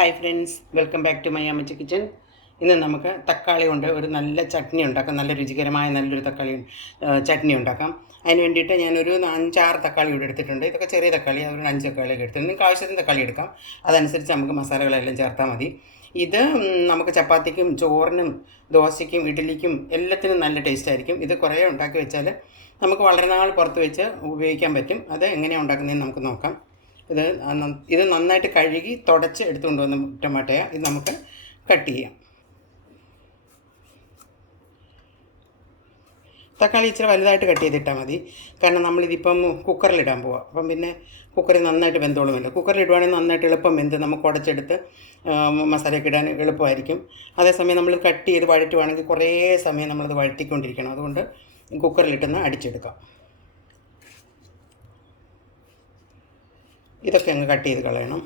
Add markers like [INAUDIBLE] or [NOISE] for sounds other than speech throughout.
Hi friends welcome back to my Ammacha kitchen ഇന്ന് നമുക്ക് തക്കാളി കൊണ്ട് ഒരു നല്ല ചട്നി ഉണ്ടാക്കാം. നല്ല രുചികരമായ നല്ലൊരു തക്കാളി ചട്നി ഉണ്ടാക്കാം. അതിന് വേണ്ടിയിട്ട് ഞാനൊരു അഞ്ചാറ് തക്കാളി ഇവിടെ എടുത്തിട്ടുണ്ട്. ഇതൊക്കെ ചെറിയ തക്കാളി ഒരു അഞ്ച് തക്കാളിയൊക്കെ എടുത്തിട്ടുണ്ട്. നിങ്ങൾക്ക് ആവശ്യത്തിന് തക്കാളി എടുക്കാം. അതനുസരിച്ച് നമുക്ക് മസാലകളെല്ലാം ചേർത്താൽ മതി. ഇത് നമുക്ക് ചപ്പാത്തിക്കും ചോറിനും ദോശയ്ക്കും ഇഡ്ഡലിക്കും എല്ലാത്തിനും നല്ല ടേസ്റ്റ് ആയിരിക്കും. ഇത് കുറേ ഉണ്ടാക്കി വെച്ചാൽ നമുക്ക് വളരെ നാൾ പുറത്ത് വെച്ച് ഉപയോഗിക്കാൻ പറ്റും. അത് എങ്ങനെയാണ് ഉണ്ടാക്കുന്നതെന്ന് നമുക്ക് നോക്കാം. ഇത് ഇത് നന്നായിട്ട് കഴുകി തുടച്ച് എടുത്തുകൊണ്ട് വന്ന ടൊമാറ്റോയ. ഇത് നമുക്ക് കട്ട് ചെയ്യാം. തക്കാളി ഇച്ചിരി വലുതായിട്ട് കട്ട് ചെയ്തിട്ടാൽ മതി. കാരണം നമ്മളിതിപ്പം കുക്കറിലിടാൻ പോവാം. അപ്പം പിന്നെ കുക്കറിൽ നന്നായിട്ട് വെന്തോളുമല്ലോ. കുക്കറിൽ ഇടുവാണെങ്കിൽ നന്നായിട്ട് എളുപ്പം വെന്ത് നമുക്ക് ഉടച്ചെടുത്ത് മസാലയൊക്കെ ഇടാൻ എളുപ്പമായിരിക്കും. അതേസമയം നമ്മൾ കട്ട് ചെയ്ത് വഴറ്റുവാണെങ്കിൽ കുറേ സമയം നമ്മളത് വഴറ്റിക്കൊണ്ടിരിക്കണം. അതുകൊണ്ട് കുക്കറിലിട്ടൊന്ന് അടിച്ചെടുക്കാം. ഇതൊക്കെ അങ്ങ് കട്ട് ചെയ്ത് കളയണം.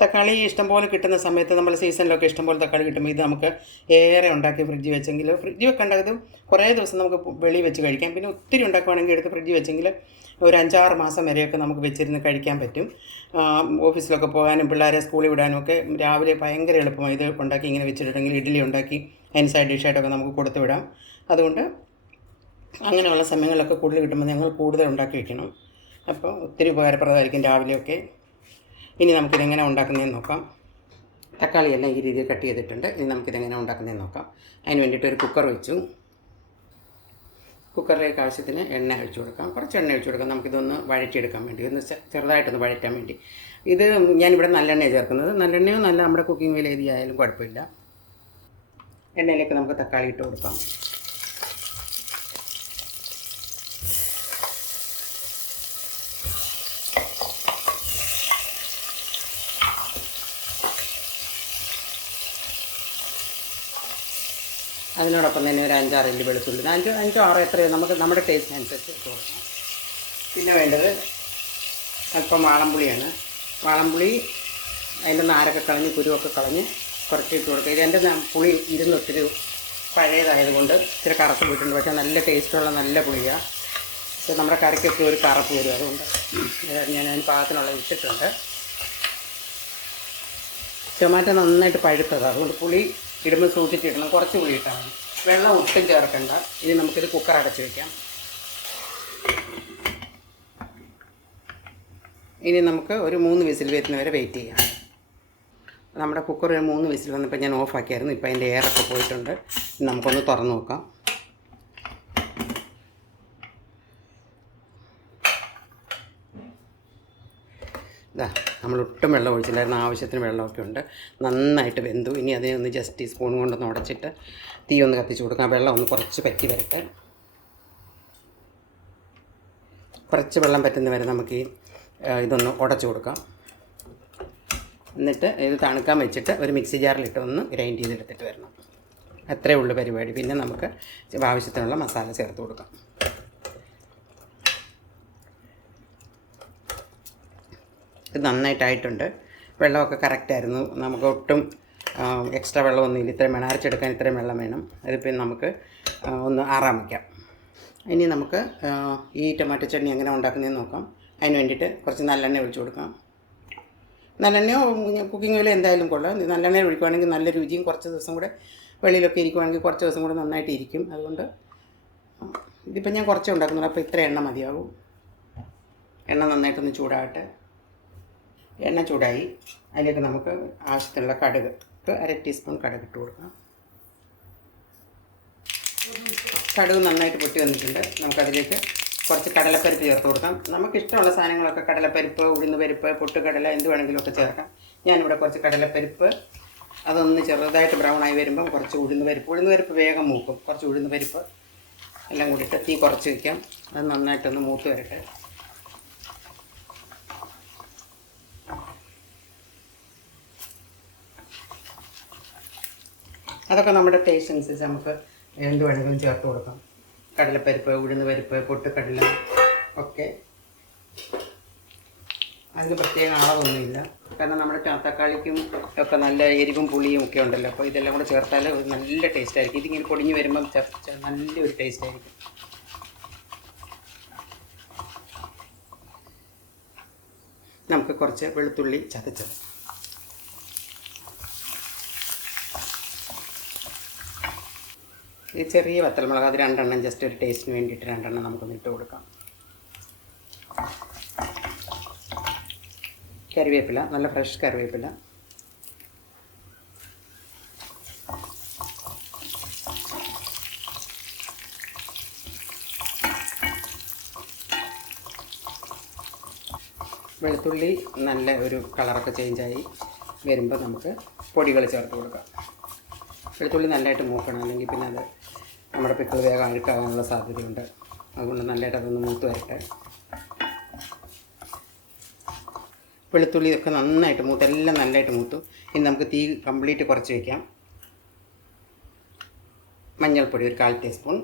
തക്കാളി ഇഷ്ടംപോലെ കിട്ടുന്ന സമയത്ത് നമ്മൾ സീസണിലൊക്കെ ഇഷ്ടംപോലെ തക്കാളി കിട്ടുമ്പോൾ ഇത് നമുക്ക് ഏറെ ഉണ്ടാക്കി ഫ്രിഡ്ജിൽ വെച്ചെങ്കിൽ ഫ്രിഡ്ജിൽ വെക്കേണ്ടത് കുറേ ദിവസം നമുക്ക് വെളി വെച്ച് കഴിക്കാം. പിന്നെ ഒത്തിരി ഉണ്ടാക്കുവാണെങ്കിൽ എടുത്ത് ഫ്രിഡ്ജിൽ വെച്ചെങ്കിൽ ഒരു അഞ്ചാറ് മാസം വരെയൊക്കെ നമുക്ക് വെച്ചിരുന്ന് കഴിക്കാൻ പറ്റും. ഓഫീസിലൊക്കെ പോകാനും പിള്ളേരെ സ്കൂളിൽ വിടാനും ഒക്കെ രാവിലെ ഭയങ്കര എളുപ്പമായി ഇത് ഉണ്ടാക്കി ഇങ്ങനെ വെച്ചിട്ടുണ്ടെങ്കിൽ ഇഡ്ഡലി ഉണ്ടാക്കി അതിന് സൈഡ് ഡിഷായിട്ടൊക്കെ നമുക്ക് കൊടുത്തു വിടാം. അതുകൊണ്ട് അങ്ങനെയുള്ള സമയങ്ങളിലൊക്കെ കൂടുതൽ കിട്ടുമ്പോൾ ഞങ്ങൾ കൂടുതൽ ഉണ്ടാക്കി വെക്കണം. അപ്പോൾ ഒത്തിരി ഉപകാരപ്രദമായിരിക്കും രാവിലെയൊക്കെ. ഇനി നമുക്കിതെങ്ങനെ ഉണ്ടാക്കുന്നതെന്ന് നോക്കാം. തക്കാളിയെല്ലാം ഈ രീതിയിൽ കട്ട് ചെയ്തിട്ടുണ്ട്. ഇനി നമുക്കിതെങ്ങനെ ഉണ്ടാക്കുന്നതെന്ന് നോക്കാം. അതിന് വേണ്ടിയിട്ട് ഒരു കുക്കർ വെച്ചു. കുക്കറിലേക്ക് ആവശ്യത്തിന് എണ്ണ ഒഴിച്ചു കൊടുക്കാം. കുറച്ച് എണ്ണ ഒഴിച്ചു കൊടുക്കാം. നമുക്കിതൊന്ന് വഴറ്റിയെടുക്കാൻ വേണ്ടി. ഒന്ന് ചെറുതായിട്ടൊന്ന് വഴറ്റാൻ വേണ്ടി. ഇത് ഞാനിവിടെ നല്ലെണ്ണയാണ് ചേർക്കുന്നത്. നല്ലെണ്ണയോ നല്ല നമ്മുടെ കുക്കിംഗ് വില ഏതിയായാലും കുഴപ്പമില്ല. എണ്ണയിലേക്ക് നമുക്ക് തക്കാളി ഇട്ട് കൊടുക്കാം. അതിനോടൊപ്പം തന്നെ ഒരു അഞ്ചാറ് ഇല്ലി വെളുത്തുള്ളി. അഞ്ചോ അഞ്ചോ ആറോ എത്രയോ നമുക്ക് നമ്മുടെ ടേസ്റ്റ് അനുസരിച്ച് പിന്നെ വേണ്ടത് അല്പം വാളംപുളിയാണ്. വാളംപുളി അതിന്റെ നാരൊക്കെ കളഞ്ഞ് കുരുവൊക്കെ കളഞ്ഞ് കുറച്ച് ഇട്ട് കൊടുക്കുക ഇതെന്റെ പുളി ഇരുന്ന് ഒത്തിരി പഴയതായതുകൊണ്ട് ഇത്തിരി കറക്കം പോയിട്ടുണ്ട്. പക്ഷേ നല്ല ടേസ്റ്റുള്ള നല്ല പുളിയാണ് പക്ഷേ നമ്മുടെ കറിക്കൊക്കെ ഒരു കറപ്പ് വരും അതുകൊണ്ട് ഞാൻ അതിന് പാകത്തിനുള്ള ഇട്ടിട്ടുണ്ട്. ടൊമാറ്റോ നന്നായിട്ട് പഴുത്തത്. അതുകൊണ്ട് പുളി ഇടുമ്പോൾ സൂക്ഷിച്ചിടണം കുറച്ച് പുളി ഇട്ടാൽ മതി. വെള്ളം ഒട്ടും ചേർക്കണ്ട. ഇനി നമുക്കിത് കുക്കർ അടച്ച് വയ്ക്കാം ഇനി നമുക്ക് ഒരു മൂന്ന് വിസിൽ വരുന്ന വരെ വെയിറ്റ് ചെയ്യാം. നമ്മുടെ കുക്കർ ഒരു മൂന്ന് വിസിൽ വന്നപ്പോൾ ഞാൻ ഓഫാക്കിയായിരുന്നു ഇപ്പോൾ അതിന്റെ എയറൊക്കെ പോയിട്ടുണ്ട്. നമുക്കൊന്ന് തുറന്ന് നോക്കാം. ഇതാ നമ്മൾ ഒട്ടും വെള്ളം ഒഴിച്ചില്ലായിരുന്നു. ആവശ്യത്തിന് വെള്ളമൊക്കെ ഉണ്ട്. നന്നായിട്ട് വെന്തു. ഇനി അതിനെ ഒന്ന് ജസ്റ്റ് സ്പൂൺ കൊണ്ടൊന്ന് ഉടച്ചിട്ട് തീ ഒന്ന് കത്തിച്ച് കൊടുക്കാം വെള്ളം ഒന്ന് കുറച്ച് പറ്റി വരട്ടെ. കുറച്ച് വെള്ളം പറ്റുന്ന വരെ നമുക്ക് ഈ ഇതൊന്ന് ഉടച്ചു കൊടുക്കാം. എന്നിട്ട് ഇത് തണുക്കാൻ വെച്ചിട്ട് ഒരു മിക്സി ജാറിലിട്ട് ഒന്ന് ഗ്രൈൻഡ് ചെയ്തെടുത്തിട്ട് വരണം. അത്രയേ ഉള്ളൂ പരിപാടി. പിന്നെ നമുക്ക് ആവശ്യത്തിനുള്ള മസാല ചേർത്ത് കൊടുക്കാം. ഇത് നന്നായിട്ടായിട്ടുണ്ട്. വെള്ളമൊക്കെ കറക്റ്റായിരുന്നു. നമുക്ക് ഒട്ടും എക്സ്ട്രാ വെള്ളമൊന്നുമില്ല. ഇത്രയും വേണം. അരച്ചെടുക്കാൻ ഇത്രയും വെള്ളം വേണം. അതിപ്പോൾ നമുക്ക് ഒന്ന് ആറാൻ വയ്ക്കാം ഇനി നമുക്ക് ഈ ടൊമാറ്റോ ചട്നി എങ്ങനെ ഉണ്ടാക്കുന്നതെന്ന് നോക്കാം. അതിന് വേണ്ടിയിട്ട് കുറച്ച് നല്ലെണ്ണ ഒഴിച്ചു കൊടുക്കാം. നല്ലെണ്ണയോ കുക്കിംഗ് ഓയിലോ എന്തായാലും കൊള്ളാം. നല്ലെണ്ണ ഒഴിക്കുവാണെങ്കിൽ നല്ല രുചിയും കുറച്ച് ദിവസം കൂടെ വെളിയിലൊക്കെ ഇരിക്കുവാണെങ്കിൽ കുറച്ച് ദിവസം കൂടെ നന്നായിട്ട് ഇരിക്കും. അതുകൊണ്ട് ഇതിപ്പം ഇതിപ്പോൾ ഞാൻ കുറച്ച് ഉണ്ടാക്കുന്നുണ്ട് അപ്പോൾ ഇത്ര എണ്ണ മതിയാകും എണ്ണ നന്നായിട്ടൊന്ന് ചൂടാകട്ടെ. എണ്ണ ചൂടായി. അതിലേക്ക് നമുക്ക് ആവശ്യത്തിനുള്ള കടുക് അര ടീസ്പൂൺ കടുക് ഇട്ട് കൊടുക്കാം. കടുക് നന്നായിട്ട് പൊട്ടി വന്നിട്ടുണ്ട്. നമുക്കതിലേക്ക് കുറച്ച് കടലപ്പരിപ്പ് ചേർത്ത് കൊടുക്കാം. നമുക്ക് ഇഷ്ടമുള്ള സാധനങ്ങളൊക്കെ കടലപ്പരിപ്പ് ഉഴുന്ന് പരിപ്പ് പൊട്ടുകടല എന്ത് വേണമെങ്കിലും ഒക്കെ ചേർക്കാം. ഞാനിവിടെ കുറച്ച് കടലപ്പരിപ്പ് അതൊന്ന് ചെറുതായിട്ട് ബ്രൗൺ ആയി വരുമ്പം കുറച്ച് ഉഴുന്ന് പരിപ്പ്. ഉഴുന്ന് പരിപ്പ് വേഗം മൂക്കും. കുറച്ച് ഉഴുന്ന് പരിപ്പ് എല്ലാം കൂടിയിട്ട് തീ കുറച്ച് വയ്ക്കാം. അത് നന്നായിട്ടൊന്ന് മൂത്ത് വരട്ടെ. അതൊക്കെ നമ്മുടെ ടേസ്റ്റ് അനുസരിച്ച് നമുക്ക് എന്ത് വേണമെങ്കിലും ചേർത്ത് കൊടുക്കാം. കടലപ്പരിപ്പ് ഉഴുന്ന് പരിപ്പ് പൊട്ടുകടല ഒക്കെ. അതിന് പ്രത്യേക അളവൊന്നുമില്ല. കാരണം നമ്മുടെ തക്കാളിക്കും ഒക്കെ നല്ല എരിവും പുളിയും ഒക്കെ ഉണ്ടല്ലോ. അപ്പോൾ ഇതെല്ലാം കൂടെ ചേർത്താൽ ഒരു നല്ല ടേസ്റ്റ് ആയിരിക്കും. ഇതിങ്ങനെ പൊടിഞ്ഞ് വരുമ്പം നല്ലൊരു ടേസ്റ്റ് ആയിരിക്കും. നമുക്ക് കുറച്ച് വെളുത്തുള്ളി ചതച്ചത്. ഈ ചെറിയ വത്തൽമുളക് അത് രണ്ടെണ്ണം ജസ്റ്റ് ഒരു ടേസ്റ്റിന് വേണ്ടിയിട്ട് രണ്ടെണ്ണം നമുക്കൊന്ന് ഇട്ട് കൊടുക്കാം. കറിവേപ്പില നല്ല ഫ്രഷ് കറിവേപ്പില. വെളുത്തുള്ളി നല്ല ഒരു കളറൊക്കെ ചേഞ്ചായി വരുമ്പോൾ നമുക്ക് പൊടികൾ ചേർത്ത് കൊടുക്കാം. വെളുത്തുള്ളി നല്ലതായിട്ട് മൂക്കണം. അല്ലെങ്കിൽ പിന്നെ അത് നമ്മുടെ പിക്കിൾ വേഗം അഴുക്കാകാനുള്ള സാധ്യതയുണ്ട്. അതുകൊണ്ട് നല്ലതായിട്ട് അതൊന്ന് മൂത്ത് വരട്ടെ. വെളുത്തുള്ളി ഒക്കെ നന്നായിട്ട് മൂത്ത് എല്ലാം നല്ലതായിട്ട് മൂത്തു. ഇനി നമുക്ക് തീ കംപ്ലീറ്റ് കുറച്ച് വയ്ക്കാം മഞ്ഞൾപ്പൊടി ഒരു കാൽ ടീസ്പൂൺ.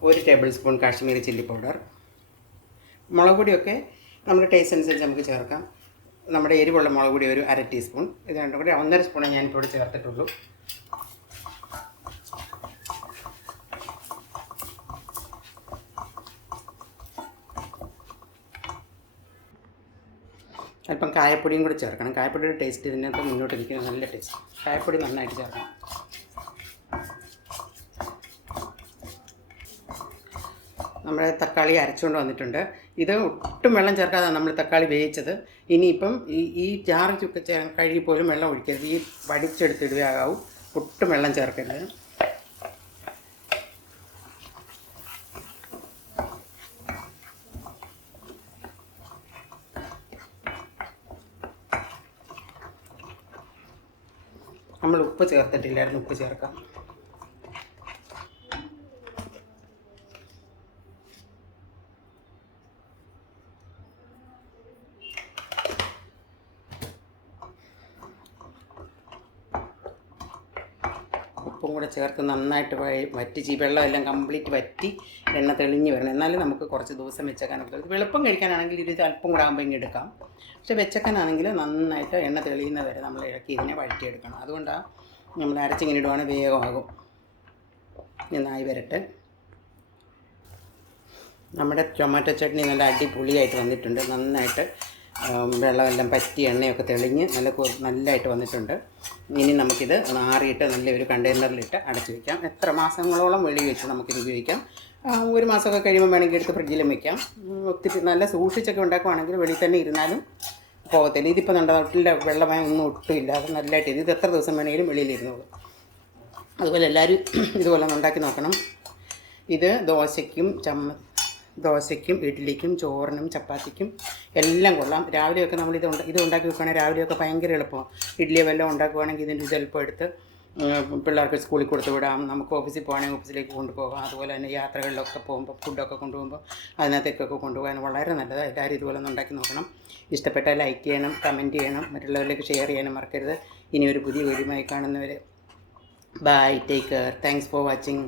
ഒരു tablespoon Kashmiri chilli powder. മുളക് പൊടിയൊക്കെ നമ്മുടെ ടേസ്റ്റ് അനുസരിച്ച് നമുക്ക് ചേർക്കാം. നമ്മുടെ എരിവുള്ള മുളക് പൊടി ഒരു അര ടീസ്പൂൺ. ഇത് രണ്ടും കൂടി ഒന്നര സ്പൂണേ ഞാൻ ഇപ്പോൾ ചേർത്തിട്ടുള്ളൂ. അല്പം കായപ്പൊടിയും കൂടി ചേർക്കണം. കായപ്പൊടിയുടെ ടേസ്റ്റ് ഇതിനകത്ത് മുന്നോട്ട് നിൽക്കുന്നത് നല്ല ടേസ്റ്റ് കായപ്പൊടി നന്നായിട്ട് ചേർക്കണം. നമ്മുടെ തക്കാളി അരച്ചുകൊണ്ട് വന്നിട്ടുണ്ട്. ഇത് ഒട്ടും വെള്ളം ചേർക്കാതെ നമ്മൾ തക്കാളി വേവിച്ചത്. ഇനിയിപ്പം ഈ ഈ ജാറ് ചുക്ക കഴുകി പോലും വെള്ളം ഒഴിക്കരുത്. ഈ വടിച്ചെടുത്തിടുകയാകാവും ഒട്ടും വെള്ളം ചേർക്കരുത്. നമ്മൾ ഉപ്പ് ചേർത്തിട്ടില്ലായിരുന്നു. ഉപ്പ് ചേർക്കാം ഉപ്പും കൂടെ ചേർത്ത് നന്നായിട്ട് വറ്റിച്ച് ഈ വെള്ളമെല്ലാം കംപ്ലീറ്റ് വറ്റി എണ്ണ തെളിഞ്ഞ് വരണം. എന്നാലും നമുക്ക് കുറച്ച് ദിവസം പറ്റും. വെളുപ്പം കഴിക്കാനാണെങ്കിൽ ഇത് അല്പം കൂടെ ആകുമ്പോൾ ഇങ്ങനെ എടുക്കാം. പക്ഷെ വെച്ചേക്കാനാണെങ്കിൽ നന്നായിട്ട് എണ്ണ തെളിയുന്ന വരെ നമ്മൾ ഇളക്കി ഇതിനെ വഴറ്റിയെടുക്കണം. അതുകൊണ്ടാണ് നമ്മൾ അരച്ചിങ്ങനെ ഇടുവാണെങ്കിൽ വേഗമാകും. നന്നായി വരട്ടെ. നമ്മുടെ ടൊമാറ്റോ ചട്നി നല്ല അടിപൊളിയായിട്ട് വന്നിട്ടുണ്ട്. നന്നായിട്ട് വെള്ളമെല്ലാം പറ്റി എണ്ണയൊക്കെ തെളിഞ്ഞ് നല്ല നല്ലതായിട്ട് വന്നിട്ടുണ്ട്. ഇനി നമുക്കിത് ആറിയിട്ട് നല്ലൊരു കണ്ടെയ്നറിലിട്ട് അടച്ചു വയ്ക്കാം എത്ര മാസങ്ങളോളം വെളി വെച്ച് നമുക്കിത് ഉപയോഗിക്കാം? ഒരു മാസമൊക്കെ കഴിയുമ്പോൾ വേണമെങ്കിൽ എടുത്ത് ഫ്രിഡ്ജിലും വയ്ക്കാം ഒത്തിരി നല്ല സൂക്ഷിച്ചൊക്കെ ഉണ്ടാക്കുവാണെങ്കിൽ വെളിയിൽ തന്നെ ഇരുന്നാലും പോകത്തില്ല. ഇതിപ്പോൾ നമ്മുടെ നാട്ടിലെ വെള്ളമായി ഒന്നും ഒട്ടുമില്ല അത് നല്ലതായിട്ട് ഇത് എത്ര ദിവസം വേണമെങ്കിലും വെളിയിലിരുന്നോളൂ അതുപോലെ എല്ലാവരും [CLEARS THROAT] ഇതുപോലെ ഉണ്ടാക്കി നോക്കണം. ഇത് ദോശയ്ക്കും ചമ്മ ദോശയ്ക്കും ഇഡ്ഡലിക്കും ചോറിനും ചപ്പാത്തിക്കും എല്ലാം കൊള്ളാം. രാവിലെയൊക്കെ നമ്മൾ ഇത് ഇത് ഉണ്ടാക്കി വെക്കുകയാണെങ്കിൽ രാവിലെയൊക്കെ ഭയങ്കര എളുപ്പമാണ് ഇഡ്ഡലി വല്ലതും ഉണ്ടാക്കുകയാണെങ്കിൽ ഇതിന്റെ ഇത് എളുപ്പം എടുത്ത് പിള്ളേർക്ക് സ്കൂളിൽ കൊടുത്തു വിടാം. നമുക്ക് ഓഫീസിൽ പോകണമെങ്കിൽ ഓഫീസിലേക്ക് കൊണ്ടുപോകാം. അതുപോലെ തന്നെ യാത്രകളിലൊക്കെ പോകുമ്പോൾ ഫുഡൊക്കെ കൊണ്ടുപോകുമ്പോൾ അതിനകത്തേക്കൊക്കെ കൊണ്ടുപോകാൻ വളരെ നല്ലതാണ് എല്ലാവരും ഇതുപോലെ ഒന്ന് ഉണ്ടാക്കി നോക്കണം. ഇഷ്ടപ്പെട്ടാൽ ലൈക്ക് ചെയ്യണം കമന്റ് ചെയ്യണം. മറ്റുള്ളവരിലേക്ക് ഷെയർ ചെയ്യാനും മറക്കരുത്. ഇനി ഒരു പുതിയ വീഡിയോയുമായി കാണുന്നവരെ. Bye take care thanks for watching